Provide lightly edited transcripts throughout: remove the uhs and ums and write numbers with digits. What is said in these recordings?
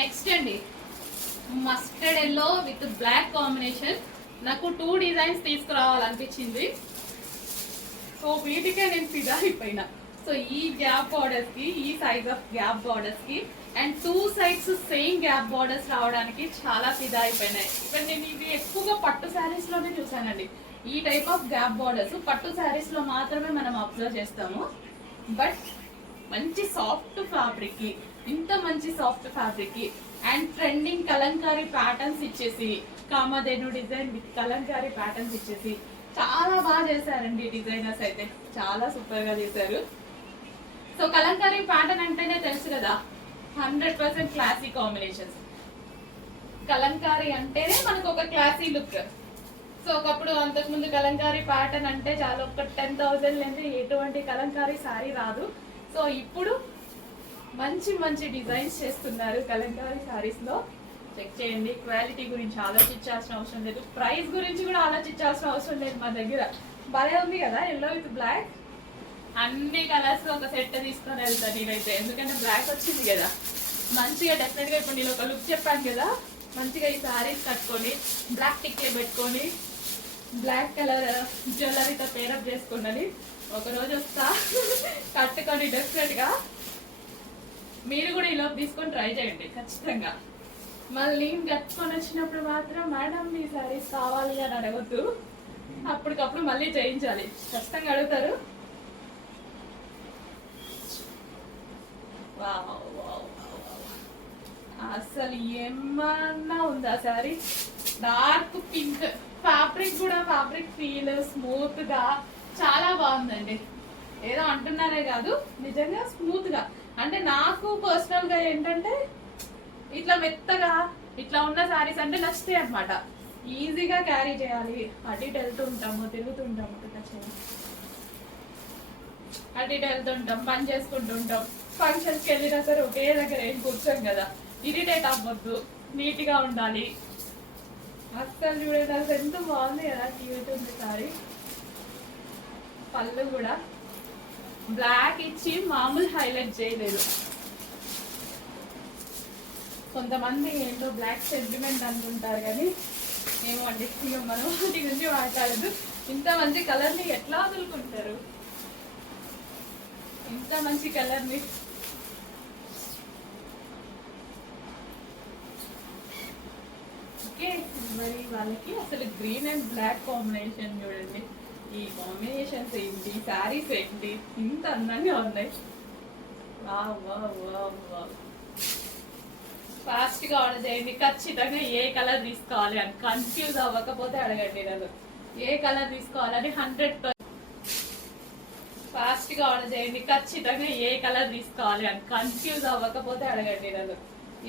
Next అండి mustard yellow with black combination. నాకు 2 designs తీసుకురావాలనిపించింది. So వీటికే నేను ఫిదా అయిపోయినా. సో ఈ గ్యాప్ బార్డర్స్ కి, ఈ సైజ్ ఆఫ్ గ్యాప్ బార్డర్స్ కి and 2 sides same gap borders రావడానికి చాలా ఫిదా అయిపోయినాయి. ఇక్కడ నేను ఇవి ఎక్కువగా పట్టు శారీస్ లోనే చూసానండి. ఈ టైప్ ఆఫ్ గ్యాప్ బార్డర్స్ పట్టు శారీస్ లో మాత్రమే మనం అబ్జర్వ్ చేస్తాము. బట్ మంచి సాఫ్ట్ ఫ్యాబ్రిక్ కి, ఇంత మంచి సాఫ్ట్ ఫ్యాబ్రిక్ కి అండ్ ట్రెండింగ్ కలంకారీ ప్యాటర్న్స్ ఇచ్చేసి, Kamadhenu design with Kalamkari patterns ఇచ్చేసి చాలా బాగా చేశారండి డిజైనర్స్ అయితే. చాలా సూపర్ గా చేశారు. సో కలంకారీ ప్యాటర్న్ అంటేనే తెలుసు కదా, 100% క్లాసీ కాంబినేషన్స్. కలంకారీ అంటేనే మనకు ఒక క్లాసీ లుక్. సో ఒకప్పుడు అంతకుముందు కలంకారీ ప్యాటర్న్ అంటే చాలా ఒక 10,000 లేని ఎటువంటి కలంకారీ సారీ రాదు. సో ఇప్పుడు మంచి మంచి డిజైన్స్ చేస్తున్నారు కలంకారీ సారీస్ లో. చెక్ చేయండి. క్వాలిటీ గురించి ఆలోచించాల్సిన అవసరం లేదు, ప్రైస్ గురించి కూడా ఆలోచించాల్సిన అవసరం లేదు. మా దగ్గర భలే ఉంది కదా ఎల్లో విత్ బ్లాక్. అన్ని కలర్స్ ఒక సెట్ తీసుకొని వెళ్తాను నేనైతే, ఎందుకంటే బ్లాక్ వచ్చింది కదా మంచిగా. డెఫినెట్ గా ఇప్పుడు నేను ఒక లుక్ చెప్పాను కదా, మంచిగా ఈ సారీస్ కట్టుకొని బ్లాక్ టిక్కే పెట్టుకొని బ్లాక్ కలర్ జ్యువెలరీతో పేరప్ చేసుకున్నది ఒక రోజు వస్తా కట్టుకొని. డెఫినెట్ గా మీరు కూడా ఈ లోపు తీసుకొని ట్రై చేయండి ఖచ్చితంగా. మళ్ళీ నేను కట్టుకొని వచ్చినప్పుడు మాత్రం మేడం ఈ సారీస్ కావాలి అని అడగద్దు, అప్పటికప్పుడు మళ్ళీ చేయించాలి. ఖచ్చితంగా అడుగుతారు. అసలు ఏమన్నా ఉందా సారీ? డార్క్ పింక్ ఫ్యాబ్రిక్ కూడా, ఫ్యాబ్రిక్ ఫీల్ స్మూత్ గా చాలా బాగుందండి. ఏదో అంటున్నారే కాదు, నిజంగా స్మూత్ గా. అంటే నాకు పర్సనల్ గా ఏంటంటే ఇట్లా మెత్తగా ఇట్లా ఉన్న సారీస్ అంటే నచ్చుతాయి అనమాట. ఈజీగా క్యారీ చేయాలి. అటు ఇటు వెళ్తుంటాము, తిరుగుతుంటాము, అటు ఇటు వెళ్తుంటాం, పని చేసుకుంటుంటాం. ఫంక్షన్స్కి వెళ్ళినా సరే ఒకే దగ్గర ఏం కూర్చోం కదా, ఇరిటేట్ అవ్వద్దు, నీట్ గా ఉండాలి. అస్సలు చూడండి అసలు ఎంత బాగుంది కదా, క్యూట్ ఉంది సారీ. పళ్ళు కూడా బ్లాక్ ఇచ్చి మామూలు హైలైట్ చేయలేదు. కొంతమంది ఏంటో బ్లాక్ సెంటిమెంట్ అనుకుంటారు కానీ ఏమండి, ఇక మనం వాటి గురించి మాట్లాడదు. ఇంత మంచి కలర్ ని ఎట్లా వదులుకుంటారు? ఇంత మంచి కలర్ ని ఓకే. మరి వాళ్ళకి అసలు గ్రీన్ అండ్ బ్లాక్ కాంబినేషన్ చూడండి. ఈ కాంబినేషన్స్ ఏంటి, శారీస్ ఏంటి, ఇంత అందంగా ఉన్నాయి. ఫాస్ట్ గా ఆర్డర్ చేయండి. ఖచ్చితంగా ఏ కలర్ తీసుకోవాలి అని కన్ఫ్యూజ్ అవ్వకపోతే అడగండి నన్ను, ఏ కలర్ తీసుకోవాలని 100%. ఫాస్ట్ గా ఆర్డర్ చేయండి. ఖచ్చితంగా ఏ కలర్ తీసుకోవాలి అని కన్ఫ్యూజ్ అవ్వకపోతే అడగండి నన్ను,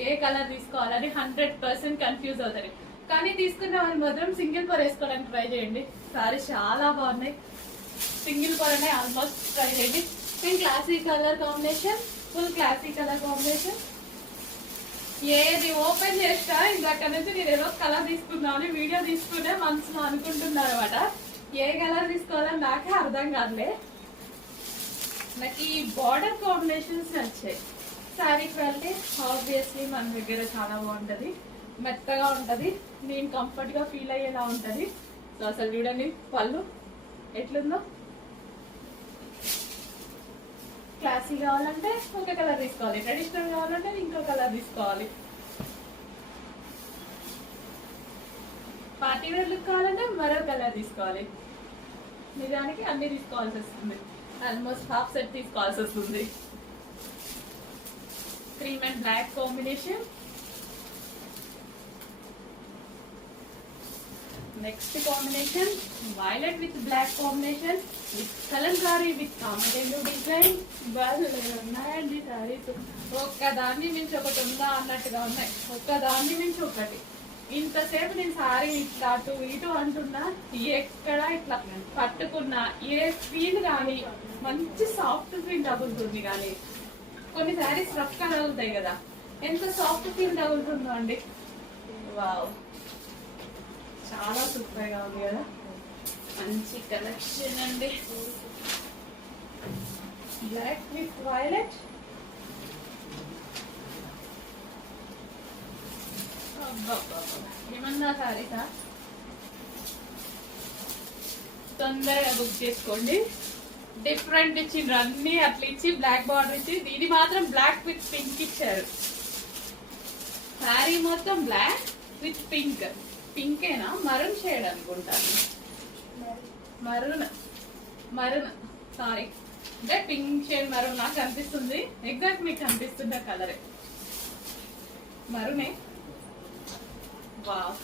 ఏ కలర్ తీసుకోవాలని 100% కన్ఫ్యూజ్ అవుతారు. కానీ తీసుకున్న వాళ్ళు మాత్రం సింగిల్ పర్ వేసుకోవడానికి ట్రై చేయండి. సారీ చాలా బాగున్నాయి. సింగిల్ పర్ అనే ఆల్మోస్ట్ ట్రై చేయండి. And classic colour combination, full classic colour combination. ఏది ఓపెన్ చేస్తా ఇందాక నుంచి నేను ఏదో కలర్ తీసుకుందామని వీడియో తీసుకునే మనసులో అనుకుంటున్నారు అనమాట. ఏ కలర్ తీసుకోవాలని నాకే అర్థం కాదులే. నాకు ఈ బార్డర్ కాంబినేషన్స్ నచ్చాయి. శారీ క్వాలిటీ ఆబ్వియస్లీ మన దగ్గర చాలా బాగుంటుంది, మెత్తగా ఉంటుంది, నేను కంఫర్ట్ గా ఫీల్ అయ్యేలా ఉంటుంది. సో అసలు చూడండి పళ్ళు ఎట్లుందో. క్లాసీ కావాలంటే ఒక కలర్ తీసుకోవాలి, ట్రెడిషనల్ కావాలంటే ఇంకో కలర్ తీసుకోవాలి, పార్టీ వేర్ లుక్ కావాలంటే మరో కలర్ తీసుకోవాలి. నిజానికి అన్ని తీసుకోవాల్సి వస్తుంది, ఆల్మోస్ట్ హాఫ్ సెట్ తీసుకోవాల్సి వస్తుంది. Cream and black combination. Next combination violet with black combination with Kalamkari with Kamadhenu design. ఉన్నాయండి సారీస్, ఒక్కదాన్ని మించి ఒకటి ఉందా అన్నట్టుగా ఉన్నాయి, ఒక్కదాన్ని మించి ఒకటి. ఇంతసేపు నేను సారీ ఇట్లా అటు ఇటు అంటున్నా, ఎక్కడ ఇట్లా పట్టుకున్నా ఏ ఫీల్ కానీ మంచి సాఫ్ట్ ఫీల్ తగులుతుంది. కానీ కొన్ని సారీస్ రఫ్ గా తగులుతాయి కదా, ఎంత సాఫ్ట్ ఫీల్ తగులుతుందో అండి. వావ్, చాలా సూపర్ గా ఉంది కదా, మంచి కలెక్షన్ అండి. బ్లాక్ విత్ వైలెట్, ఏమన్నా సారీసా, తొందరగా బుక్ చేసుకోండి. డిఫరెంట్ ఇచ్చిండ్రు అన్ని అట్లా ఇచ్చి బ్లాక్ బార్డర్ ఇచ్చి, ఇది మాత్రం బ్లాక్ విత్ పింక్ ఇచ్చారు. శారీ మొత్తం బ్లాక్ విత్ పింక్. పింకేనా, మరూన్ షేడ్ అనుకుంటాను. మరూన్ సారీ, అంటే పింక్ షేడ్ మరూన్ నాకు అనిపిస్తుంది. ఎగ్జాక్ట్ మీకు కనిపిస్తుందా కలరే మరూనే. Wow,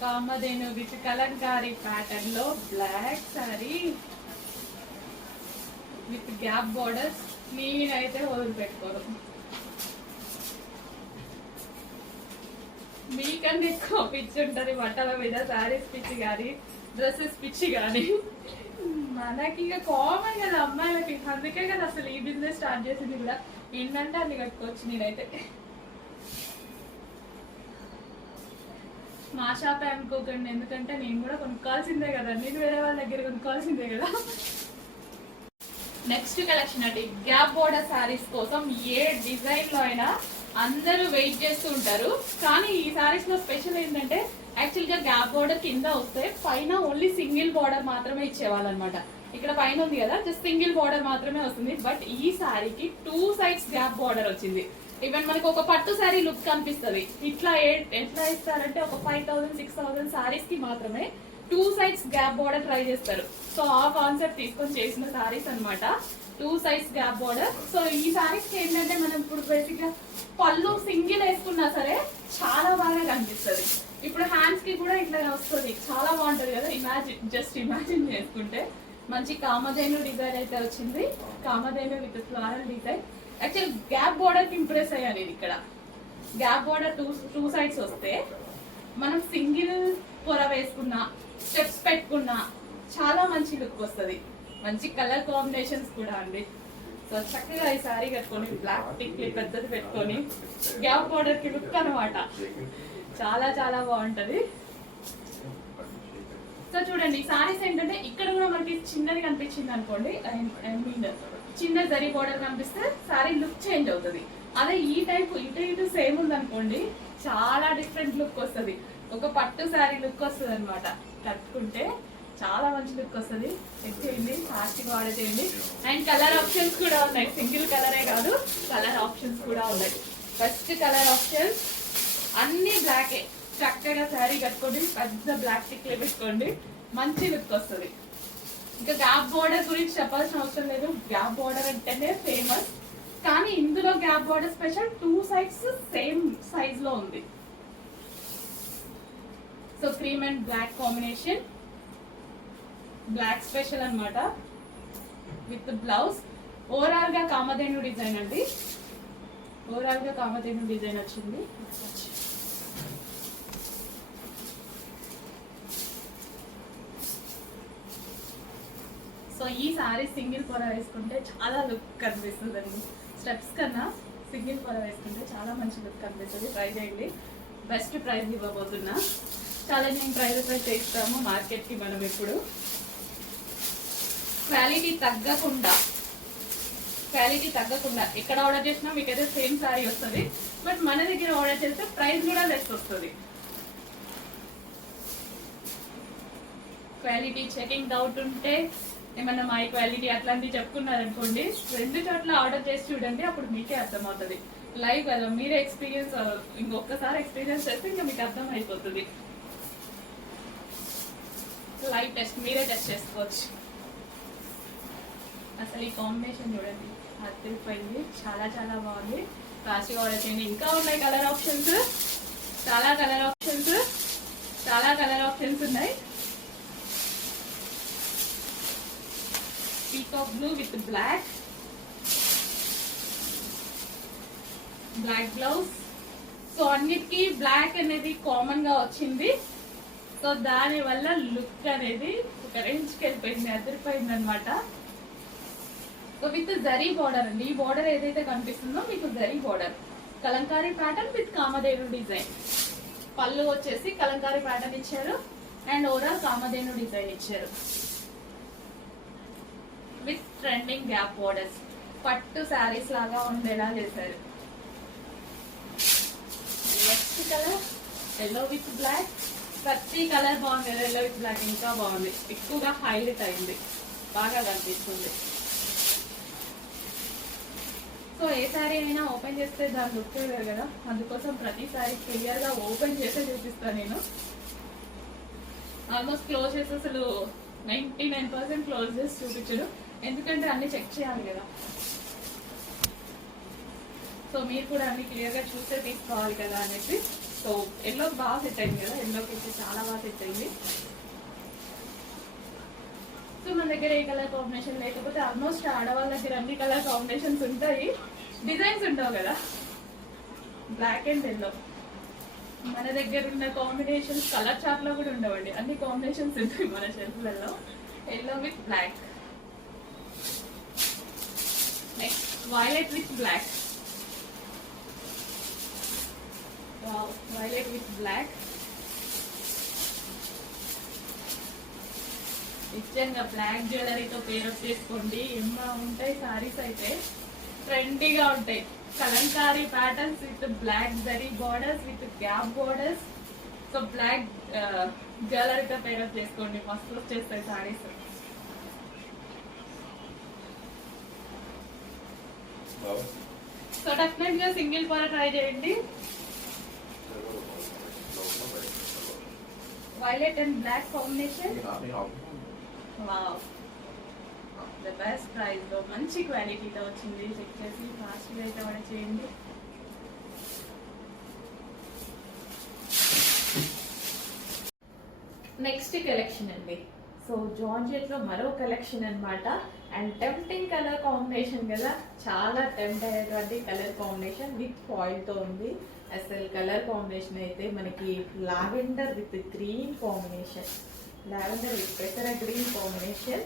Kamadhenu with Kalamkari pattern లో black sari with gap borders. నేనైతే వదిలిపెట్టుకోరు. మీకన్నా ఎక్కువ పిచ్చి ఉంటుంది బట్టల మీద, శారీస్ పిచ్చి కానీ డ్రెస్సెస్ పిచ్చి కానీ. మనకి ఇక కామన్ కదా అమ్మాయిలకి, అందుకే కదా అసలు ఈ బిజినెస్ స్టార్ట్ చేసింది కూడా. ఏంటంటే అన్ని కట్టుకోవచ్చు. నేనైతే మా షాపే అనుకోకండి, ఎందుకంటే నేను కూడా కొనుక్కోవాల్సిందే కదా, నేను వేరే వాళ్ళ దగ్గర కొనుక్కోవాల్సిందే కదా. నెక్స్ట్ కలెక్షన్ అండి, గ్యాప్ బోర్డర్ శారీస్ కోసం ఏ డిజైన్ లో అయినా అందరూ వెయిట్ చేస్తూ ఉంటారు. కానీ ఈ శారీస్ లో స్పెషల్ ఏంటంటే యాక్చువల్ గా గ్యాప్ బోర్డర్ కింద వస్తే పైన ఓన్లీ సింగిల్ బోర్డర్ మాత్రమే ఇచ్చేవాళ్ళు అనమాట. ఇక్కడ పైన ఉంది కదా, జస్ట్ సింగిల్ బోర్డర్ మాత్రమే వస్తుంది. బట్ ఈ శారీకి 2 సైడ్స్ గ్యాప్ బోర్డర్ వచ్చింది. ఈవెన్ మనకు ఒక పట్టు శారీ లుక్ కనిపిస్తుంది. ఇట్లా ఎట్లా ఇస్తారంటే ఒక 5000-6000 శారీస్ కి మాత్రమే 2 సైడ్స్ గ్యాప్ బోర్డర్ ట్రై చేస్తారు. సో ఆ కాన్సెప్ట్ తీసుకొని చేసిన శారీస్ అనమాట 2 సైడ్స్ గ్యాప్ బోర్డర్. సో ఈ శారీస్ కి ఏంటంటే మనం ఇప్పుడు బేసిక్ గా పళ్ళు సింగిల్ వేసుకున్నా సరే చాలా బాగా కనిపిస్తుంది. ఇప్పుడు హ్యాండ్స్ కి కూడా ఇట్లా వస్తుంది, చాలా బాగుంటది కదా. జస్ట్ ఇమాజిన్ చేసుకుంటే మంచి కామధేను డిజైన్ అయితే వచ్చింది. Kamadhenu with floral design. Actual gap border కి ఇంప్రెస్ అయ్యాను నేను. ఇక్కడ గ్యాప్ బోర్డర్ టూ సైడ్స్ వస్తే మనం సింగిల్ పొర వేసుకున్నా, స్టెప్స్ పెట్టుకున్నా చాలా మంచి లుక్ వస్తుంది. మంచి కలర్ కాంబినేషన్స్ కూడా అండి. సో చక్కగా ఈ శారీ కట్టుకొని బ్లాక్ టిక్ పెద్దది పెట్టుకొని గ్యాప్ బోర్డర్ కి లుక్ అనమాట చాలా చాలా బాగుంటది. సో చూడండి, ఈ సారీస్ ఏంటంటే ఇక్కడ కూడా మనకి చిన్నది కనిపించింది అనుకోండి, ఐ మీన్ చిన్న జరీ బోర్డర్ కనిపిస్తే సారీ లుక్ చేంజ్ అవుతుంది. అదే ఈ టైప్ ఇటు సేమ్ ఉంది అనుకోండి, చాలా డిఫరెంట్ లుక్ వస్తుంది. ఒక పట్టు శారీ లుక్ వస్తుంది అనమాట. కట్టుకుంటే చాలా మంచి లుక్ వస్తుంది. చెక్ చేయండి, ఫాస్ట్గా ఆర్డర్ చేయండి. అండ్ కలర్ ఆప్షన్స్ కూడా ఉన్నాయి, సింగిల్ కలరే కాదు, కలర్ ఆప్షన్స్ కూడా ఉన్నాయి. ఫస్ట్ కలర్ ఆప్షన్స్ అన్ని బ్లాకే. చక్కగా శారీ కట్టుకోండి, పెద్ద బ్లాక్ టిక్లే పెట్టుకోండి, మంచి లుక్ వస్తుంది. ఇంకా గ్యాప్ బోర్డర్ గురించి చెప్పాల్సిన అవసరం లేదు. గ్యాప్ బోర్డర్ అంటేనే ఫేమస్. కానీ ఇందులో gap border special 2 sides same size లో ఉంది. So cream and black combination, black special అన్నమాట విత్ బ్లౌజ్. ఓవరాల్ గా కామధేను డిజైన్ అండి. ఓవరాల్ గా కామధేను డిజైన్ వచ్చింది. సో ఈ సారీ సింగిల్ పొర వేసుకుంటే చాలా లుక్ కనిపిస్తుంది అండి. స్టెప్స్ కన్నా సింగిల్ పొర వేసుకుంటే చాలా మంచి లుక్ కనిపిస్తుంది. ట్రై చేయండి. బెస్ట్ ప్రైస్ ఇవ్వబోతున్నా. ఛాలెంజింగ్ ప్రైజెస్ అయితే ఇస్తాము మార్కెట్కి మనం. ఇప్పుడు క్వాలిటీ తగ్గకుండా ఎక్కడ ఆర్డర్ చేసినా మీకైతే సేమ్ సారీ వస్తుంది. బట్ మన దగ్గర ఆర్డర్ చేస్తే ప్రైస్ కూడా లెస్ వస్తుంది. క్వాలిటీ చెకింగ్ డౌట్ ఉంటే, ఏమన్నా మై క్వాలిటీ అట్లాంటివి చెప్పుకున్నారనుకోండి, 2 చోట్ల ఆర్డర్ చేసి చూడండి, అప్పుడు మీకే అర్థమవుతుంది. లైవ్ కదా, మీరే ఎక్స్పీరియన్స్, ఇంకొకసారి ఎక్స్పీరియన్స్ చేస్తే ఇంకా మీకు అర్థం అయిపోతుంది. లైవ్ టెస్ట్ మీరే టెస్ట్ చేసుకోవచ్చు. అసలు ఈ కాంబినేషన్ చూడండి, అదిరిపోయింది, చాలా చాలా బాగుంది. ఫాస్ట్గా ఆర్డర్ చేయండి. ఇంకా ఉన్నాయి కలర్ ఆప్షన్స్, చాలా కలర్ ఆప్షన్స్ ఉన్నాయి. Peacock blue with black blouse. So అన్నిటికీ బ్లాక్ అనేది కామన్ గా వచ్చింది. సో దాని వల్ల లుక్ అనేది ఒక రేంజ్కి వెళ్ళిపోయింది, అదిరిపోయింది అనమాట. సో విత్ జరీ బార్డర్ అండి. ఈ బార్డర్ ఏదైతే కనిపిస్తుందో మీకు zari border, Kalamkari pattern with Kamadhenu design. పళ్ళు వచ్చేసి కలంకారీ ప్యాటర్న్ ఇచ్చారు అండ్ ఓవరాల్ కామధేను డిజైన్ ఇచ్చారు విత్ ట్రెండింగ్ గ్యాప్ బోర్డర్స్. పట్టు శారీస్ లాగా ఉండేలా చేశారు. Next colour yellow with black. ప్రతి కలర్ బాగుంది కదా, ఎల్లో విత్ బ్లాక్ ఇంకా బాగుంది, ఎక్కువగా హైలైట్ అయింది, బాగా కనిపిస్తుంది. సో ఏ సారీ అయినా ఓపెన్ చేస్తే దాని లుక్ వేరు కదా, అందుకోసం ప్రతిసారి క్లియర్గా ఓపెన్ చేసే చూపిస్తాను నేను. ఆల్మోస్ట్ క్లోజ్ చేసి అసలు 99% క్లోజ్ చేసి చూపించడు, ఎందుకంటే అన్ని చెక్ చేయాలి కదా. సో మీరు కూడా అన్ని క్లియర్గా చూసే తీసుకోవాలి కదా అనేసి. సో ఎల్లో బాగా సెట్ అయింది కదా, ఎల్లోకి అయితే చాలా బాగా సెట్ అయింది. సో మన దగ్గర ఏ కలర్ కాంబినేషన్ లేకపోతే ఆల్మోస్ట్ ఆడవాళ్ళ దగ్గర అన్ని కలర్ కాంబినేషన్స్ ఉంటాయి, డిజైన్స్ ఉండవు కదా. బ్లాక్ అండ్ ఎల్లో మన దగ్గర ఉన్న కాంబినేషన్స్ కలర్ చార్ట్ లో కూడా ఉండవండి, అన్ని కాంబినేషన్స్ ఉంటాయి మన షెల్ఫ్లలో. Yellow with black. Next violet with black. Wow, violet with black. నిజంగా బ్లాక్ జ్యువెలరీతో పేరప్ చేసుకోండి, ఏమన్నా ఉంటాయి సారీస్ అయితే ట్రెండీగా ఉంటాయి. Kalamkari patterns with black zari borders with gap borders. So black జ్యువెలరీతో పేరప్ చేసుకోండి, మస్తు వచ్చేస్తాయి సారీస్. సో డెఫినెట్ గా సింగిల్ పర్ ట్రై చేయండి. Violet and black combination. Wow, the best price లో మంచి క్వాలిటీతో వచ్చింది. చెక్ చేసి ఫాస్ట్ గా అయితే ఆర్డర్ చేయండి. నెక్స్ట్ కలెక్షన్ అండి. సో జార్జెట్ లో మరో కలెక్షన్ అన్నమాట. అండ్ టెంప్టింగ్ కలర్ కాంబినేషన్ కదా, చాలా టెంప్ట్ అయ్యేటువంటి కలర్ కాంబినేషన్ విత్ ఫాయిల్ తో ఉంది. అసలు కలర్ కాంబినేషన్ అయితే మనకి lavender with green combination, lavender with పెసర గ్రీన్ కాంబినేషన్.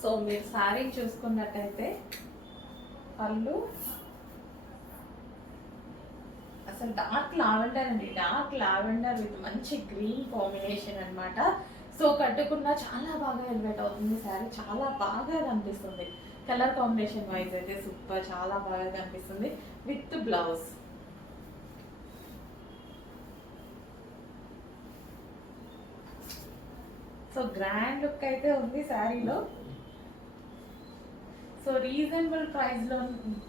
సో మీరు సారీ చూసుకున్నట్టయితే పళ్ళు అసలు డార్క్ లావెండర్ అండి, డార్క్ లావెండర్ విత్ మంచి గ్రీన్ కాంబినేషన్ అన్నమాట. సో కట్టుకున్నా చాలా బాగా ఎలివేట్ అవుతుంది శారీ, చాలా బాగా కనిపిస్తుంది. కలర్ కాంబినేషన్ వైజ్ అయితే సూపర్, చాలా బాగా కనిపిస్తుంది with blouse. So grand look అయితే ఉంది శారీలో. సో రీజనబుల్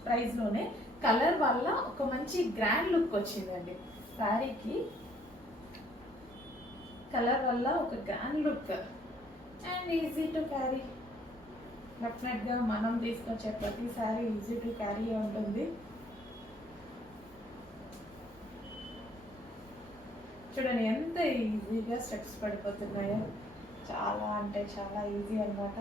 ప్రైస్ లోనే కలర్ వల్ల ఒక మంచి గ్రాండ్ లుక్ వచ్చిందండి శారీకి. కలర్ వల్ల ఒక grand look and easy to carry. Definite గా మనం తీసుకొచ్చే ప్రతి శారీ ఈజీ టు క్యారీ ఉంటుంది. చూడండి ఎంత ఈజీగా స్టెప్స్ పడిపోతున్నాయో, చాలా అంటే చాలా ఈజీ అన్నమాట.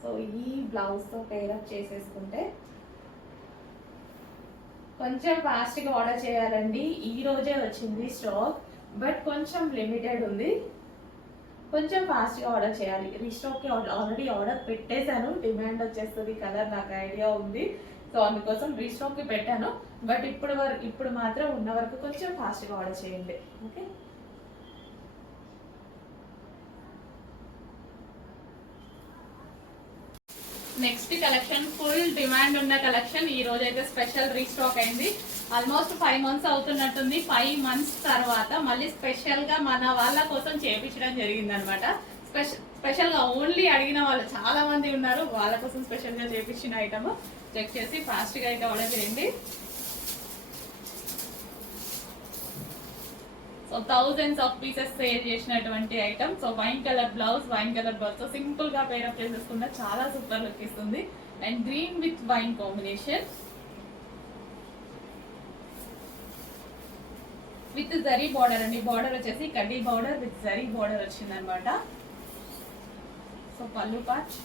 సో ఈ బ్లౌజ్తో పేరప్ చేసేసుకుంటే కొంచెం ఫాస్ట్గా ఆర్డర్ చేయాలండి. ఈ రోజే వచ్చింది స్టాక్, బట్ కొంచెం లిమిటెడ్ ఉంది, కొంచెం ఫాస్ట్గా ఆర్డర్ చేయాలి. రీస్టాక్కి ఆల్రెడీ ఆర్డర్ పెట్టేశాను, డిమాండ్ వచ్చేస్తుంది కలర్ నాకు ఐడియా ఉంది. సో అందుకోసం రీస్టాక్కి పెట్టాను, బట్ ఇప్పుడు మాత్రం ఉన్న వరకు కొంచెం ఫాస్ట్గా ఆర్డర్ చేయండి. Okay, next collection full demand ఉన్న కలెక్షన్. ఈ రోజు అయితే స్పెషల్ రీస్టాక్ అయింది. Almost 5 months అవుతున్నట్టుంది. 5 months తర్వాత మళ్ళీ స్పెషల్ గా మన వాళ్ళ కోసం చేయించడం జరిగింది అనమాట. స్పెషల్ గా ఓన్లీ అడిగిన వాళ్ళు చాలా మంది ఉన్నారు, వాళ్ళ కోసం స్పెషల్ గా చేయించిన ఐటమ్. చెక్ చేసి ఫాస్ట్ గా అయితే ఆర్డర్ చేయండి. So thousands of pieces sale చేసినటువంటి item. So wine colour blouse తో సింపుల్ గా పేరప్ చేసేసుకున్న చాలా సూపర్ లుక్ ఇస్తుంది. And green with wine combination with zari border అండి. బార్డర్ వచ్చేసి కడ్డీ బార్డర్ విత్ జరీ బార్డర్ వచ్చింది అనమాట. సో పళ్ళు పాచ్,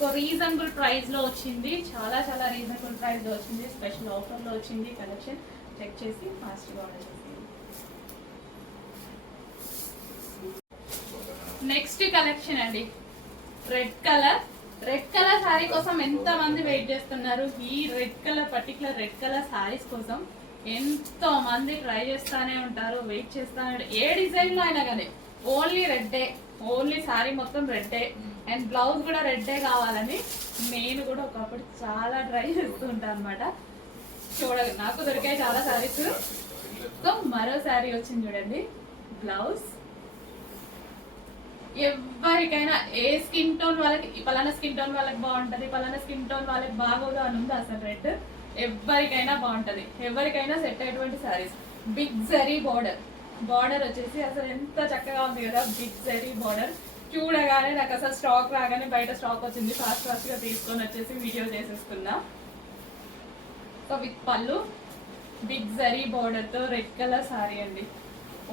సో రీజనబుల్ ప్రైస్ లో వచ్చింది, చాలా చాలా రీజనబుల్ ప్రైస్ లో వచ్చింది. స్పెషల్ ఆఫర్ లో వచ్చింది కలెక్షన్. చెక్ చేసి ఫాస్ట్ గా ఆర్డర్ చేసి. నెక్స్ట్ కలెక్షన్ అండి, రెడ్ కలర్ శారీ కోసం ఎంత మంది వెయిట్ చేస్తున్నారు. ఈ red colour particular red colour saris కోసం ఎంతో మంది ట్రై చేస్తానే ఉంటారు, వెయిట్ చేస్తానే. ఏ డిజైన్ లో అయినా కానీ ఓన్లీ రెడ్డే, ఓన్లీ సారీ మొత్తం రెడ్డే అండ్ బ్లౌజ్ కూడా రెడ్డే కావాలని నేను కూడా ఒకప్పుడు చాలా ట్రై చేస్తూ ఉంటాను అనమాట. నాకు దొరికాయి చాలా సారీస్. సో మరో శారీ వచ్చింది చూడండి, బ్లౌజ్. ఎవరికైనా ఏ స్కిన్ టోన్ వాళ్ళకి, పలానా స్కిన్ టోన్ వాళ్ళకి బాగుంటది, పలానా స్కిన్ టోన్ వాళ్ళకి బాగోదు అని ఉంది అసలు రెడ్. ఎవరికైనా బాగుంటది, ఎవరికైనా సెట్ అయ్యేటువంటి saris. Big zari border, border వచ్చేసి అసలు ఎంత చక్కగా ఉంది కదా, బిగ్ జరీ బార్డర్. చూడగానే నాకు అసలు స్టాక్ రాగానే బయట స్టాక్ వచ్చింది, ఫాస్ట్ గా తీసుకొని వచ్చేసి వీడియో చేసేసుకున్నా. సో విత్ పళ్ళు, బిగ్ జరీ బార్డర్ తో రెడ్ కలర్ సారీ అండి.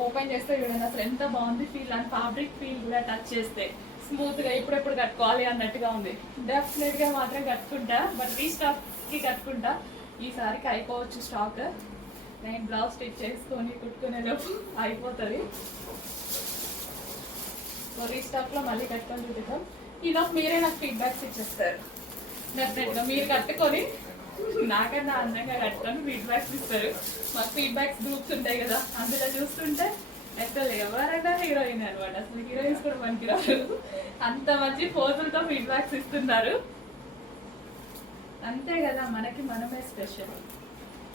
ఓపెన్ చేస్తే చూడండి అసలు ఎంత బాగుంది ఫీల్, అండ్ ఫ్యాబ్రిక్ ఫీల్ కూడా టచ్ చేస్తే స్మూత్ గా ఇప్పుడెప్పుడు కట్టుకోవాలి అన్నట్టుగా ఉంది. డెఫినెట్ గా మాత్రం కట్టుకుంటా, బట్ రీస్టాక్ కి కట్టుకుంటా. ఈ సారీకి అయిపోవచ్చు స్టాక్, నేను బ్లౌజ్ స్టిచ్ చేసుకొని కుట్టుకునే లోపు అయిపోతుంది. సో రీస్టాక్ లో మళ్ళీ కట్టుకొని చూపిద్దాం. ఈలోపు మీరే నాకు ఫీడ్బ్యాక్స్ ఇచ్చేస్తారు. డెఫినెట్ గా మీరు కట్టుకొని నాకన్నా అందంగా కట్టుకొని ఫీడ్బ్యాక్స్ ఇస్తారు. మాకు ఫీడ్బ్యాక్స్ గ్రూప్స్ ఉంటాయి కదా, అందులో చూస్తుంటే అసలు ఎవరైనా హీరోయిన్ అనమాట. అసలు హీరోయిన్స్ కూడా పనికిరారు, అంత మంచి పోజులతో ఫీడ్బ్యాక్స్ ఇస్తున్నారు. అంతే కదా, మనకి మనమే స్పెషల్.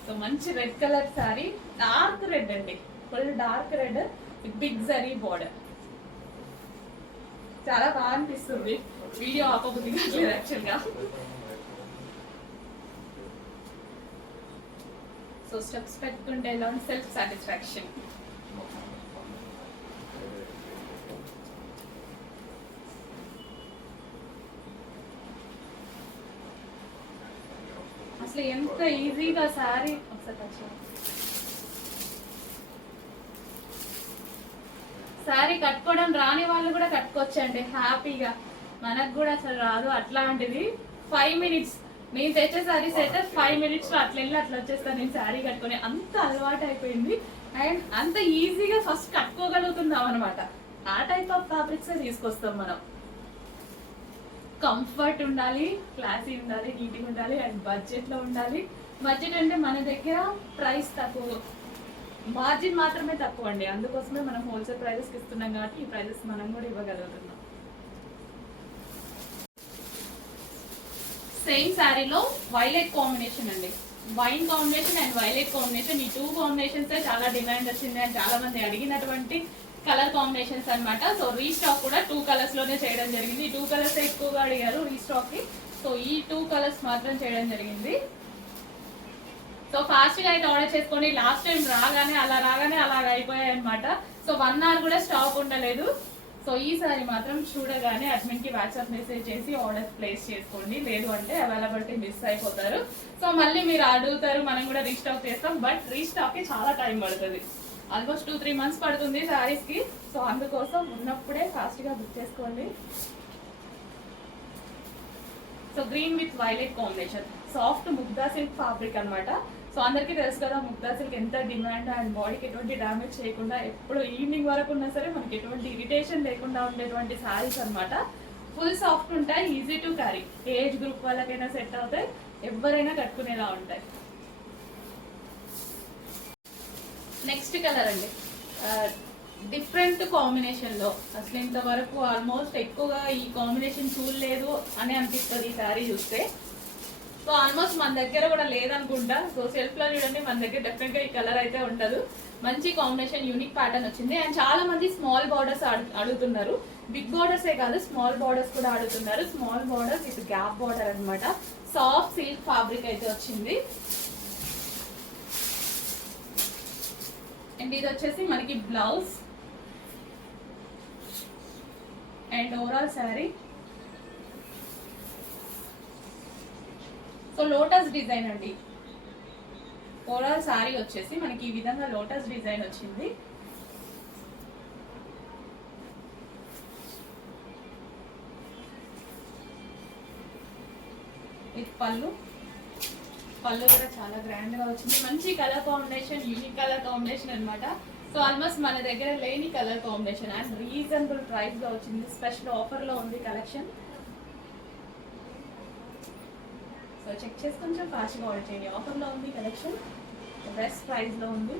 సో మంచి red colour sari, dark red అండి, full dark red with big zari border. చాలా బాగా అనిపిస్తుంది, వీడియో ఆపబుద్ధి కాదు యాక్చువల్గా. సో స్టెప్స్ పెట్టుకుంటే ఎలా సెల్ఫ్ సాటిస్ఫాక్షన్. అసలు ఎంత ఈజీగా సారీ, సారీ కట్టుకోవడం రాని వాళ్ళు కూడా కట్టుకోవచ్చండి హ్యాపీగా. మనకు కూడా అసలు రాదు అట్లాంటిది. 5 minutes నేను తెచ్చే సారీస్ అయితే 5 minutes లో అట్లా వెళ్ళి అట్లా వచ్చేస్తాను నేను శారీ కట్టుకుని. అంత అలవాటు అయిపోయింది అండ్ అంత ఈజీగా ఫస్ట్ కట్టుకోగలుగుతున్నాం అనమాట. ఆ టైప్ ఆఫ్ ఫ్యాబ్రిక్స్ తీసుకొస్తాం మనం. కంఫర్ట్ ఉండాలి, క్లాసీ ఉండాలి, నీట్గా ఉండాలి అండ్ బడ్జెట్ లో ఉండాలి. బడ్జెట్ అంటే మన దగ్గర ప్రైస్ తక్కువ, మార్జిన్ మాత్రమే తక్కువ అండి. అందుకోసమే మనం హోల్సేల్ ప్రైజెస్కి ఇస్తున్నాం కాబట్టి ఈ ప్రైజెస్ మనం కూడా ఇవ్వగలుగుతున్నాం. సేమ్ శారీలో వైలెట్ కాంబినేషన్ అండి, wine combination and violet combination. ఈ 2 కాంబినేషన్స్ చాలా డిమాండ్ వచ్చింది అండ్ చాలా మంది అడిగినటువంటి కలర్ కాంబినేషన్స్ అనమాట. సో రీస్టాక్ కూడా 2 కలర్స్ లోనే చేయడం జరిగింది. ఈ 2 కలర్స్ ఎక్కువగా అడిగారు రీస్టాక్ కి, సో ఈ 2 కలర్స్ మాత్రం చేయడం జరిగింది. సో ఫాస్ట్ గా అయితే ఆర్డర్ చేసుకోండి. లాస్ట్ టైం రాగానే అలాగ అయిపోయాయి అనమాట. సో 1 hour కూడా స్టాక్ ఉండలేదు. సో ఈసారి మాత్రం చూడగానే అడ్మిన్ కి వాట్సాప్ మెసేజ్ చేసి ఆర్డర్ ప్లేస్ చేసుకోండి, లేదు అంటే అవైలబిలిటీ మిస్ అయిపోతారు. సో మళ్ళీ మీరు అడుగుతారు, మనం కూడా రీస్టాక్ చేస్తాం, బట్ రీస్టాక్ కి చాలా టైం పడుతుంది. ఆల్మోస్ట్ 2-3 months పడుతుంది శారీస్ కి. సో అందుకోసం ఉన్నప్పుడే ఫాస్ట్ గా బుక్ చేసుకోండి. So green with violet combination, soft Mugdha silk fabric అనమాట. సో అందరికీ తెలుసు కదా ముగ్దా సిల్క్ ఎంత డిమాండ్ అండ్ బాడీకి ఎటువంటి డ్యామేజ్ చేయకుండా ఎప్పుడు ఈవినింగ్ వరకు ఉన్నా సరే మనకి ఎటువంటి ఇరిటేషన్ లేకుండా ఉండేటువంటి శారీస్ అనమాట. ఫుల్ సాఫ్ట్ ఉంటాయి, easy to carry, age group వాళ్ళకైనా సెట్ అవుతాయి, ఎవరైనా కట్టుకునేలా ఉంటాయి. నెక్స్ట్ కలర్ అండి, డిఫరెంట్ కాంబినేషన్ లో. అసలు ఇంతవరకు ఆల్మోస్ట్ ఎక్కువగా ఈ కాంబినేషన్ చూడలేదు అని అనిపిస్తుంది ఈ శారీ చూస్తే. సో ఆల్మోస్ట్ మన దగ్గర కూడా లేదనుకుంటా. సో సెల్ఫ్ లో చూడండి, మన దగ్గర డెఫినెట్ గా ఈ కలర్ అయితే ఉండదు. మంచి కాంబినేషన్, యూనిక్ ప్యాటర్న్ వచ్చింది అండ్ చాలా మంది స్మాల్ బార్డర్స్ అడుగుతున్నారు. బిగ్ బార్డర్స్ ఏ కాదు, స్మాల్ బార్డర్స్ కూడా అడుగుతున్నారు. స్మాల్ బార్డర్స్ ఇది గ్యాప్ బార్డర్ అనమాట. సాఫ్ట్ సిల్క్ ఫ్యాబ్రిక్ అయితే వచ్చింది అండ్ ఇది వచ్చేసి మనకి blouse and overall sari. So lotus design అండి, ఓవరాల్ శారీ వచ్చేసి మనకి ఈ విధంగా లోటస్ డిజైన్ వచ్చింది. ఇది పళ్ళు కూడా చాలా గ్రాండ్ గా వచ్చింది. మంచి colour combination, unique colour combination అనమాట. సో ఆల్మోస్ట్ మన దగ్గర లేని colour combination and reasonable price లో వచ్చింది. స్పెషల్ ఆఫర్ లో ఉంది కలెక్షన్. సో చెక్ చేసి కొంచెం ఫాస్ట్గా ఆర్డర్ చేయండి, ఆఫర్లో ఉంది కలెక్షన్. సో బెస్ట్ ప్రైస్ లో ఉంది.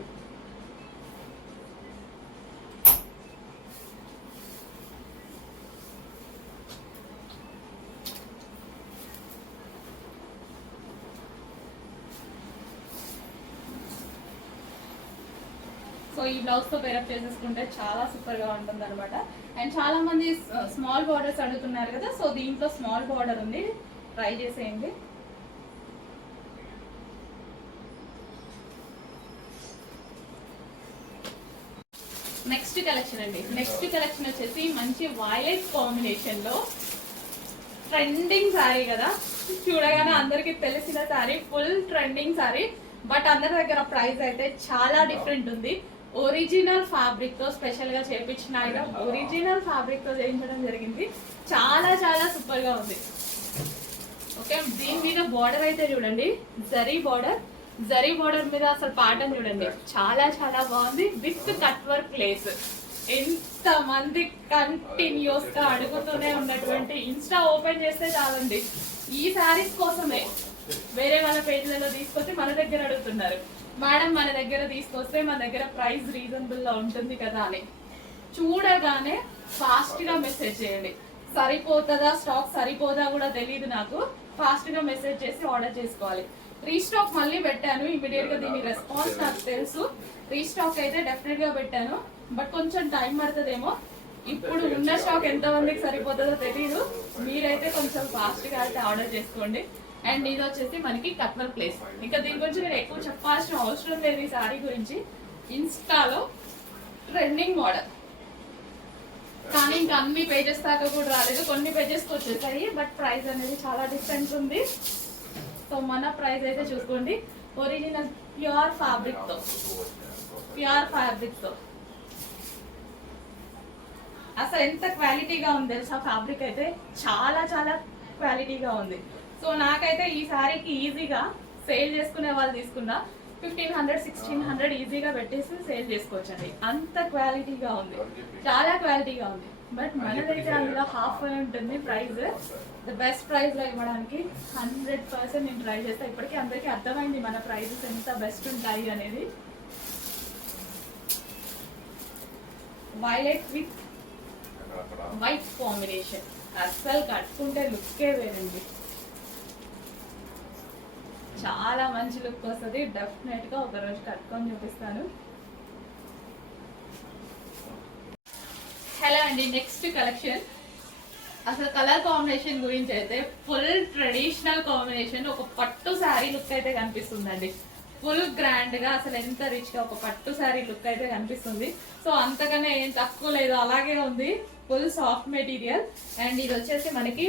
సో ఈ బ్లౌజ్ తో పేరప్ చేసేసుకుంటే చాలా సూపర్ గా ఉంటుంది అనమాట. అండ్ చాలా మంది స్మాల్ బార్డర్స్ అడుగుతున్నారు కదా, సో దీంట్లో స్మాల్ బార్డర్ ఉంది, ట్రై చేసేయండి. నెక్స్ట్ కలెక్షన్ అండి. నెక్స్ట్ కలెక్షన్ వచ్చేసి మంచి వైలెట్ కాంబినేషన్ లో ట్రెండింగ్ సారీ కదా, చూడగానే అందరికి తెలిసిన sorry, full trending sorry. But అందరి దగ్గర ప్రైస్ అయితే చాలా డిఫరెంట్ ఉంది. ఒరిజినల్ ఫ్యాబ్రిక్ తో స్పెషల్ గా చేయించిన ఒరిజినల్ ఫ్యాబ్రిక్ తో చేయించడం జరిగింది. చాలా చాలా సూపర్ గా ఉంది. ఓకే, దీని మీద బార్డర్ అయితే చూడండి, జరీ బార్డర్. జరీ బార్డర్ మీద అసలు పాటను చూడండి, చాలా చాలా బాగుంది. With cut work lace. ఎంత మంది కంటిన్యూస్ గా అడుగుతూనే ఉన్నటువంటి, ఇన్స్టా ఓపెన్ చేస్తే చాలండి ఈ శారీస్ కోసమే వేరే వాళ్ళ పేజ్లలో తీసుకొచ్చి మన దగ్గర అడుగుతున్నారు, మేడం మన దగ్గర తీసుకొస్తే మన దగ్గర ప్రైస్ రీజనబుల్ లో ఉంటుంది కదా అని. చూడగానే ఫాస్ట్ గా మెసేజ్ చేయండి. సరిపోతుందా, స్టాక్ సరిపోదా కూడా తెలియదు నాకు. ఫాస్ట్ గా మెసేజ్ చేసి ఆర్డర్ చేసుకోవాలి. రీస్టాక్ మళ్ళీ పెట్టాను ఇమీడియట్ గా, దీని రెస్పాన్స్ నాకు తెలుసు. రీస్టాక్ అయితే డెఫినెట్ గా పెట్టాను, బట్ కొంచెం టైం పడుతుందేమో. ఇప్పుడు ఉన్న స్టాక్ ఎంత మందికి సరిపోతుందో తెలియదు. మీరైతే కొంచెం ఫాస్ట్ గా అయితే ఆర్డర్ చేసుకోండి. అండ్ ఇది వచ్చేసి మనకి కట్ వర్క్ ప్లేస్. ఇంకా దీని గురించి నేను ఎక్కువ చెప్పాల్సిన అవసరం లేదు. ఈ సారీ గురించి ఇన్స్టాలో ట్రెండింగ్ మోడల్, కానీ ఇంకా అన్ని పేజెస్ దాకా కూడా రాలేదు, కొన్ని పేజెస్ కి వచ్చేసాయి. బట్ ప్రైస్ అనేది చాలా డిఫరెన్స్ ఉంది. సో మన ప్రైస్ అయితే చూసుకోండి, ఒరిజినల్ ప్యూర్ ఫ్యాబ్రిక్ తో, ప్యూర్ ఫ్యాబ్రిక్ తో అసలు ఎంత క్వాలిటీగా ఉంది తెలుసా. ఫ్యాబ్రిక్ అయితే చాలా చాలా క్వాలిటీగా ఉంది. సో నాకైతే ఈ సారీకి ఈజీగా సేల్ చేసుకునే వాళ్ళు తీసుకున్నా 1500 1600 ఈజీగా పెట్టేసి సేల్ చేసుకోవచ్చండి. అంత క్వాలిటీగా ఉంది, చాలా క్వాలిటీగా ఉంది. బట్ మనదైతే అందులో హాఫ్ అని ఉంటుంది ప్రైస్. ద బెస్ట్ ప్రైస్ లో ఇవ్వడానికి 100% నేను ట్రై చేస్తా. ఇప్పటికీ అందరికీ అర్థమైంది మన ప్రైజెస్ ఎంత బెస్ట్ ఉంటాయి అనేది. వైలెట్ విత్ వైట్ కాంబినేషన్, అస్సలు కట్టుకుంటే లుక్కే వేరండి. చాలా మంచి లుక్ వస్తుంది. డెఫినెట్ గా ఒక రోజు కట్టుకొని చూపిస్తాను. హలో అండి, నెక్స్ట్ కలెక్షన్. అసలు కలర్ కాంబినేషన్ గురించి అయితే ఫుల్ ట్రెడిషనల్ కాంబినేషన్, ఒక పట్టు శారీ లుక్ అయితే కనిపిస్తుందండి. ఫుల్ గ్రాండ్ గా, అసలు ఎంత రిచ్ గా ఒక పట్టు శారీ లుక్ అయితే కనిపిస్తుంది. సో అంతకన్నా ఏం తక్కువ లేదు, అలాగే ఉంది. Full soft material. అండ్ ఇది వచ్చేసి మనకి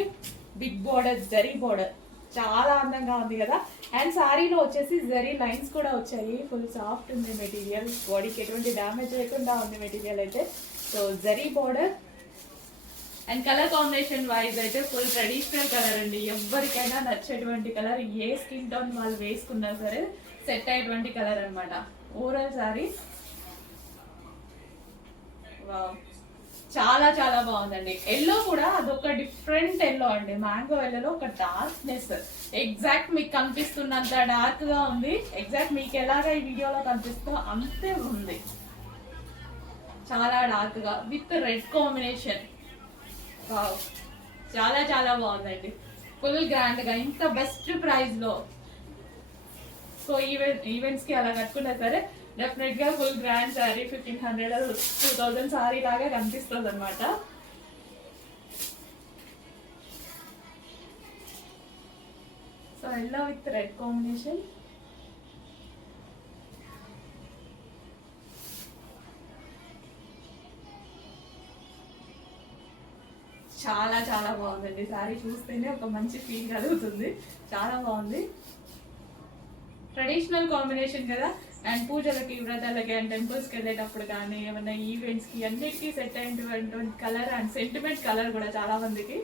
బిగ్ బార్డర్, జరీ బార్డర్, చాలా అందంగా ఉంది కదా. అండ్ సారీలో వచ్చేసి జరీ లైన్స్ కూడా వచ్చాయి. ఫుల్ సాఫ్ట్ ఉంది మెటీరియల్, బాడీకి ఎటువంటి డ్యామేజ్ లేకుండా ఉంది మెటీరియల్ అయితే. So zari border and colour combination wise అయితే ఫుల్ ట్రెడిషనల్ కలర్ అండి. ఎవరికైనా నచ్చేటువంటి కలర్, ఏ స్కిన్ టోన్ వాళ్ళు వేసుకున్నా సరే సెట్ అయ్యేటువంటి కలర్ అనమాట. ఓవరాల్ సారీ చాలా చాలా బాగుందండి. ఎల్లో కూడా అదొక డిఫరెంట్ ఎల్లో అండి. మ్యాంగో ఎల్లోలో ఒక డార్క్నెస్, ఎగ్జాక్ట్ మీకు కనిపిస్తున్నంత డార్క్ గా ఉంది. ఎగ్జాక్ట్ మీకు ఎలాగా ఈ వీడియోలో కనిపిస్తుందో అంతే ఉంది, చాలా డార్క్ గా విత్ రెడ్ కాంబినేషన్. చాలా చాలా బాగుందండి, ఫుల్ గ్రాండ్ గా, ఇంత బెస్ట్ ప్రైస్ లో. సో ఈవెంట్స్ కి అలా కట్టుకున్నా సరే డెఫినెట్ గా ఫుల్ గ్రాండ్ శారీ 1500 2000 సారీ లాగా కనిపిస్తుంది అనమాట. So yellow with red combination, చాలా చాలా బాగుందండి. శారీ చూస్తేనే ఒక మంచి ఫీల్ కలుగుతుంది, చాలా బాగుంది. ట్రెడిషనల్ కాంబినేషన్ కదా. అండ్ పూజలకి, వ్రతాలకి అండ్ టెంపుల్స్కి వెళ్ళేటప్పుడు కానీ ఏమైనా ఈవెంట్స్కి అన్నిటికీ సెట్ అయినటువంటి కలర్ అండ్ సెంటిమెంట్ కలర్ కూడా చాలా మందికి.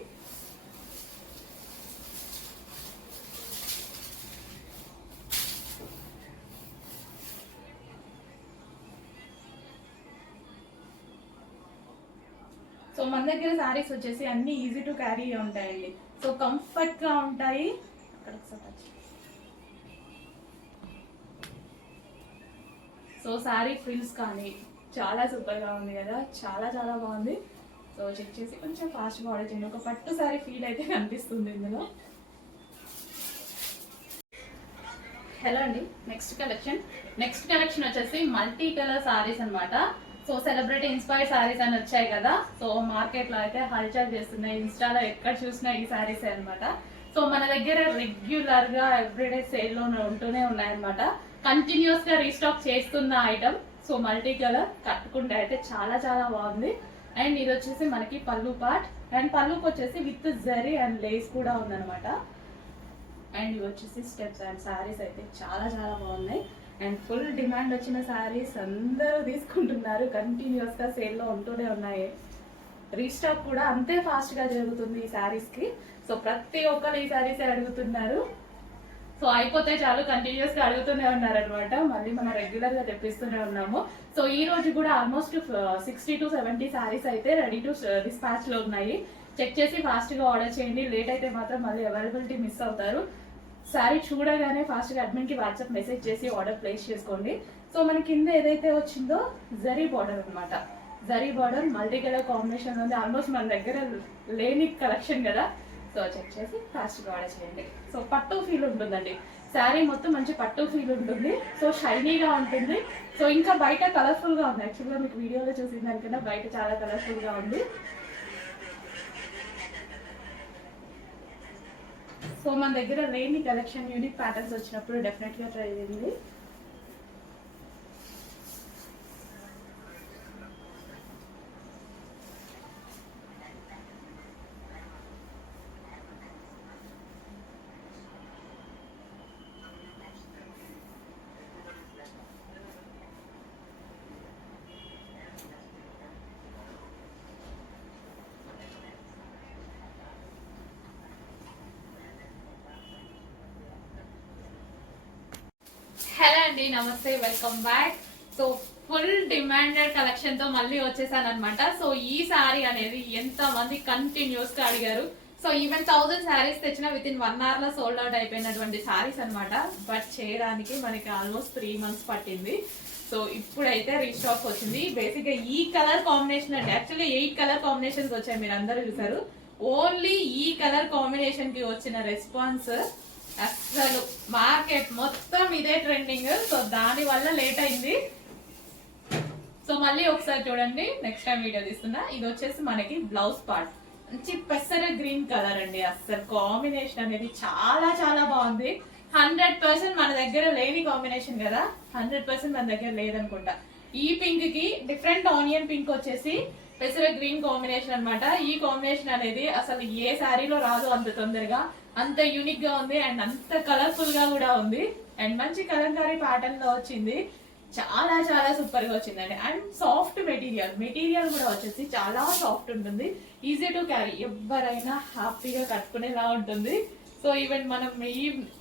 సో మన దగ్గర శారీస్ వచ్చేసి అన్ని ఈజీ టు క్యారీ ఉంటాయండి. సో కంఫర్ట్ గా ఉంటాయి. సో శారీ ఫ్రిల్స్ కానీ చాలా సూపర్గా ఉంది కదా, చాలా చాలా బాగుంది. సో చెక్ చేసి కొంచెం ఫాస్ట్గా ఆర్డర్ చేయండి. ఒక పట్టు శారీ ఫీల్ అయితే కనిపిస్తుంది ఇందులో. హలో అండి, నెక్స్ట్ కలెక్షన్ వచ్చేసి మల్టీ కలర్ సారీస్ అనమాట. సో సెలబ్రిటీ ఇన్స్పైర్డ్ సారీస్ అని వచ్చాయి కదా, సో మార్కెట్లో అయితే హల్చల్ చేస్తున్నాయి. ఇన్స్టాలో ఎక్కడ చూసినా ఈ సారీస్ అనమాట. సో మన దగ్గర రెగ్యులర్ గా ఎవ్రీడే సేల్ లో ఉంటూనే ఉన్నాయన్నమాట. కంటిన్యూస్ గా రీస్టాక్ చేస్తున్న ఐటమ్. సో మల్టీ కలర్ కట్టుకుంటే అయితే చాలా చాలా బాగుంది. అండ్ ఇది వచ్చేసి మనకి పళ్ళు పార్ట్, అండ్ పళ్ళుకి వచ్చేసి విత్ జరీ అండ్ లేస్ కూడా ఉందన్నమాట. అండ్ ఇవి వచ్చేసి స్టెప్స్ అండ్ శారీస్ అయితే చాలా చాలా బాగున్నాయి. అండ్ ఫుల్ డిమాండ్ వచ్చిన శారీస్ అందరూ తీసుకుంటున్నారు. కంటిన్యూస్ గా సేల్ లో ఉంటూనే ఉన్నాయి. రీస్టాక్ కూడా అంతే ఫాస్ట్ గా జరుగుతుంది ఈ శారీస్ కి. సో ప్రతి ఒక్కరు ఈ శారీస్ అడుగుతున్నారు. సో అయిపోతే చాలు కంటిన్యూస్ గా అడుగుతూనే ఉన్నారు అనమాట. మళ్ళీ మనం రెగ్యులర్ గా తెప్పిస్తూనే ఉన్నాము. సో ఈ రోజు కూడా ఆల్మోస్ట్ 60 to 70 శారీస్ అయితే రెడీ టు డిస్పాచ్ లో ఉన్నాయి. చెక్ చేసి ఫాస్ట్ గా ఆర్డర్ చేయండి. లేట్ అయితే మాత్రం మళ్ళీ అవైలబిలిటీ మిస్ అవుతారు. శారీ చూడగానే ఫాస్ట్ గా అడ్మిన్ కి వాట్సాప్ మెసేజ్ చేసి ఆర్డర్ ప్లేస్ చేసుకోండి. సో మన కింద ఏదైతే వచ్చిందో జరీ బార్డర్ అనమాట. Zari border multi colour combination ఉంది. ఆల్మోస్ట్ మన దగ్గర లేని కలెక్షన్ కదా. సో చెక్ చేసి ఫాస్ట్ గా ఆర్డర్ చేయండి. సో పట్టు ఫీల్ ఉంటుందండి. శారీ మొత్తం మంచి పట్టు ఫీల్ ఉంటుంది. సో షైనీగా ఉంటుంది. సో ఇంకా బయట కలర్ఫుల్ గా ఉంది. యాక్చువల్గా మీకు వీడియోలో చూసిన దానికన్నా బయట చాలా కలర్ఫుల్ గా ఉంది. సో మన దగ్గర లేని కలెక్షన్ యూనిక్ ప్యాటర్న్స్ వచ్చినప్పుడు డెఫినెట్ గా ట్రై చేయండి. హలో అండి, నమస్తే, welcome back. So full demanded collection తో మళ్ళీ వచ్చేసాను అనమాట. సో ఈ సారీ అనేది ఎంత మంది కంటిన్యూస్ గా అడిగారు. సో ఈవెన్ 1000 శారీస్ తెచ్చిన విత్ ఇన్ 1 hour లో సోల్డ్ అవుట్ అయిపోయినటువంటి శారీస్ అనమాట. బట్ చేయడానికి మనకి ఆల్మోస్ట్ 3 months పట్టింది. సో ఇప్పుడైతే రీస్టాక్ వచ్చింది. బేసిక్ గా ఈ కలర్ కాంబినేషన్ అండి. యాక్చువల్లీ 8 కలర్ కాంబినేషన్స్ వచ్చాయి, మీరు అందరూ చూసారు. ఓన్లీ ఈ కలర్ కాంబినేషన్ కి వచ్చిన రెస్పాన్స్ అసలు మార్కెట్ మొత్తం ఇదే ట్రెండింగ్. సో దాని వల్ల లేట్ అయింది. సో మళ్ళీ ఒకసారి చూడండి, నెక్స్ట్ టైం వీడియో తీస్తున్నా. ఇది వచ్చేసి మనకి బ్లౌజ్ పార్ట్. మంచి పెసర గ్రీన్ కలర్ అండి. అసలు కాంబినేషన్ అనేది చాలా చాలా బాగుంది. 100% మన దగ్గర లేని కాంబినేషన్ కదా, 100% మన దగ్గర లేదనుకుంటా. ఈ పింక్ కి డిఫరెంట్ ఆనియన్ పింక్ వచ్చేసి పెసర గ్రీన్ కాంబినేషన్ అనమాట. ఈ కాంబినేషన్ అనేది అసలు ఏ శారీలో రాదు అంత తొందరగా. అంత యూనిక్ గా ఉంది అండ్ అంత కలర్ఫుల్ గా కూడా ఉంది. అండ్ మంచి కలంకారీ ప్యాటర్న్ లో వచ్చింది. చాలా చాలా సూపర్ గా వచ్చిందండి. అండ్ సాఫ్ట్ మెటీరియల్ కూడా వచ్చేసి చాలా సాఫ్ట్ ఉంటుంది. ఈజీ టు క్యారీ, ఎవరైనా హ్యాపీగా కట్టుకునేలా ఉంటుంది. సో ఈవెన్ మనం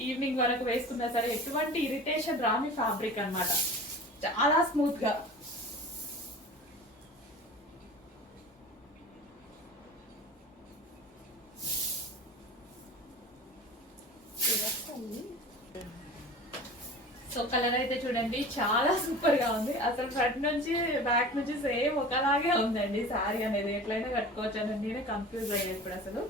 ఈవినింగ్ వరకు వేసుకున్నా సరే ఎటువంటి ఇరిటేషన్ రాని ఫ్యాబ్రిక్ అనమాట. చాలా స్మూత్ గా. సో కలర్ అయితే చూడండి చాలా సూపర్ గా ఉంది. అసలు ఫ్రంట్ నుంచి బ్యాక్ నుంచి సేమ్ ఒకలాగే ఉందండి సారీ అనేది. ఎట్లయినా కట్టుకోవచ్చు అని నేనే కన్ఫ్యూజ్ అయ్యాను ఇప్పుడు. అసలు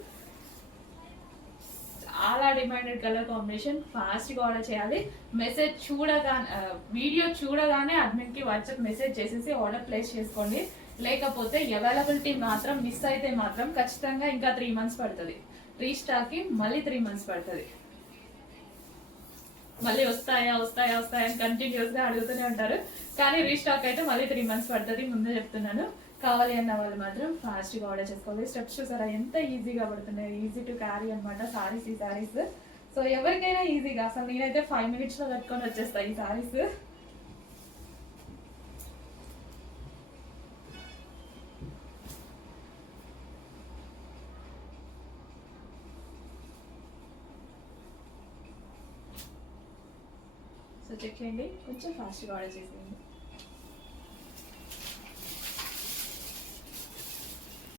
చాలా డిమాండెడ్ కలర్ కాంబినేషన్. ఫాస్ట్ గా ఆర్డర్ చేయాలి. మెసేజ్ చూడగానే, వీడియో చూడగానే అడ్మిన్ కి వాట్సాప్ మెసేజ్ చేసేసి ఆర్డర్ ప్లేస్ చేసుకోండి. లేకపోతే అవైలబిలిటీ మాత్రం మిస్ అయితే మాత్రం ఖచ్చితంగా ఇంకా 3 months పడుతుంది. రీస్టాక్ కి మళ్ళీ 3 months పడుతుంది. మళ్ళీ వస్తాయా అని కంటిన్యూస్ గా అడుగుతూనే ఉంటారు. కానీ రీస్టాక్ అయితే మళ్ళీ 3 months పడుతుంది, ముందే చెప్తున్నాను. కావాలి అన్న వాళ్ళు మాత్రం ఫాస్ట్ గా ఆర్డర్ చేసుకోవాలి. స్టెప్స్ చూసారా ఎంత ఈజీగా పడుతున్నాయి. ఈజీ టు క్యారీ అనమాట సారీస్. ఈ సారీస్ సో ఎవరికైనా ఈజీగా, అసలు నేనైతే 5 minutes లో కట్టుకొని వచ్చేస్తాయి ఈ సారీస్. సో చెక్ చేయండి, కొంచెం ఫాస్ట్గా ఆర్డర్ చేసేయండి.